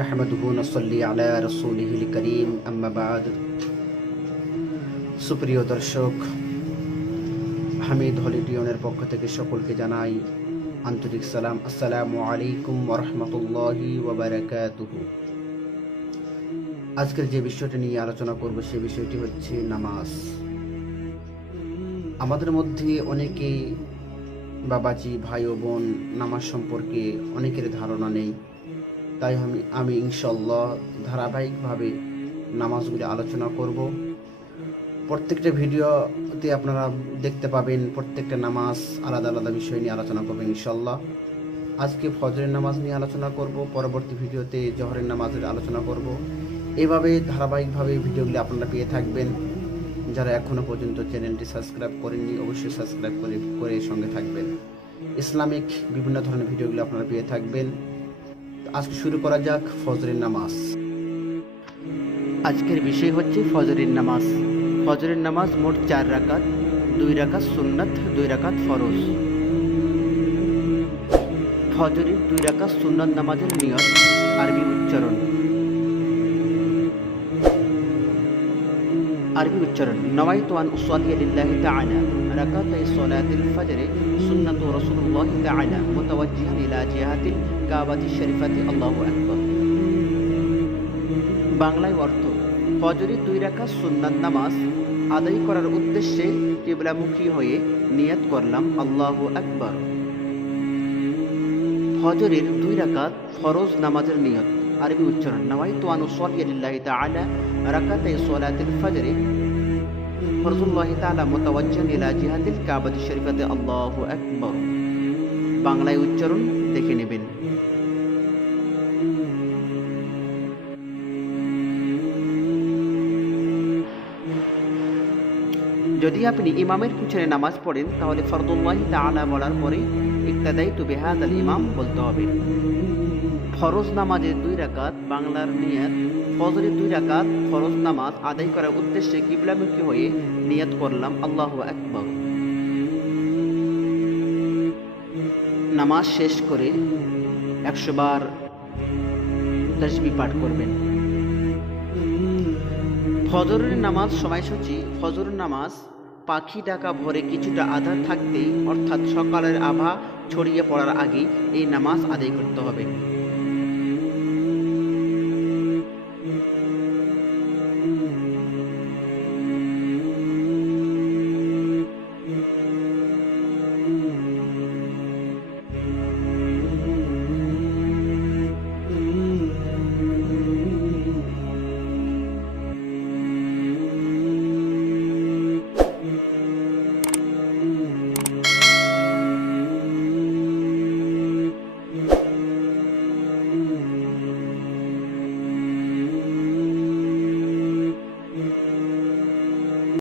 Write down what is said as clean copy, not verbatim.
নাহমাদুহু নসল্লি আলা রাসূলিহিল কারীম আম্মা বা'দ। সুপ্রিয় দর্শক, হামিদ হলিডিয়নের পক্ষ থেকে সকলকে জানাই আন্তরিক সালাম। আসসালামু আলাইকুম ওয়া রাহমাতুল্লাহি ওয়া বারাকাতুহু। আজকের যে বিষয়টি নিয়ে আলোচনা করব সে বিষয়টি হচ্ছে নামাজ। আমাদের মধ্যে অনেকেই বাবাজি, ভাই ও বোন, নামাজ সম্পর্কে অনেকের ধারণা নেই। তাই আমি ইনশাআল্লাহ ধারাবাহিকভাবে নামাজগুলি আলোচনা করব। প্রত্যেকটা ভিডিওতে আপনারা দেখতে পাবেন প্রত্যেকটা নামাজ আলাদা আলাদা বিষয় নিয়ে আলোচনা করবেন ইনশাআল্লাহ। আজকে ফজরের নামাজ নিয়ে আলোচনা করব, পরবর্তী ভিডিওতে জোহরের নামাজের আলোচনা করব। এভাবে ধারাবাহিকভাবে ভিডিওগুলি আপনারা পেয়ে থাকবেন। যারা এখনও পর্যন্ত চ্যানেলটি সাবস্ক্রাইব করেননি অবশ্যই সাবস্ক্রাইব করে সঙ্গে থাকবেন। ইসলামিক বিভিন্ন ধরনের ভিডিওগুলি আপনারা পেয়ে থাকবেন। আজকে শুরু করা যাক ফজরের নামাজ। আজকের বিষয় হচ্ছে ফজরের নামাজ। ফজরের নামাজ মোট 4 রাকাত, 2 রাকাত সুন্নাত, 2 রাকাত ফরজ। ফজরের 2 রাকাত সুন্নাত নামাজের নিয়ত, আরবি উচ্চারণ। নওয়াইতু আন উসাল্লি লিল্লাহি তাআলা রাকাতাই সালাতিল ফজর সুন্নাতু রাসূলুল্লাহি তাআলা মুতাওয়াজ্জিহান ইলা জিহাতিল কাবাতি শরীফাতি আল্লাহু আকবার। বাংলায় অর্থ: ফজরের 2 রাকাত সুন্নাত নামাজ আদায় করার উদ্দেশ্যে কিবলামুখী হয়ে নিয়ত করলাম আল্লাহু আকবার। ফজরের 2 রাকাত ফরজ নামাজের নিয়ত, আরবি উচ্চারণ। নওয়াইতু আন উসাল্লি লিল্লাহি তাআলা রাকাতাই সালাতিল ফজর ফরজুল্লাহি তাআলা মুতাওয়াজ্জিহান ইলা জিহাতিল কাবাতি শরীফাতি আল্লাহু আকবার। বাংলায় উচ্চারণ দেখে নেবেন। যদি আপনি ইমামের পিছনে নামাজ পড়েন তাহলে ফরজুল্লাহি তাআলা বলার পরে ইক্তাদাইতু বিহাদাল ইমাম বলতে হবে। ফরজ নামাজের 2 রাকাত বাংলার নিয়ত: ফজরের 2 রাকাত ফরজ নামাজ আদায় করার উদ্দেশ্যে কিবলামুখী হয়ে নিয়ত করলাম আল্লাহু আকবার। নামাজ শেষ করে 100 বার তাসবিহ পাঠ করবেন। ফজরের নামাজ সময়সূচি: ফজরের নামাজ পাখি ডাকা ভোরে কিছুটা আধার থাকতেই অর্থাৎ সকালের আভা ছড়িয়ে পড়ার আগেই এই নামাজ আদায় করতে হবে।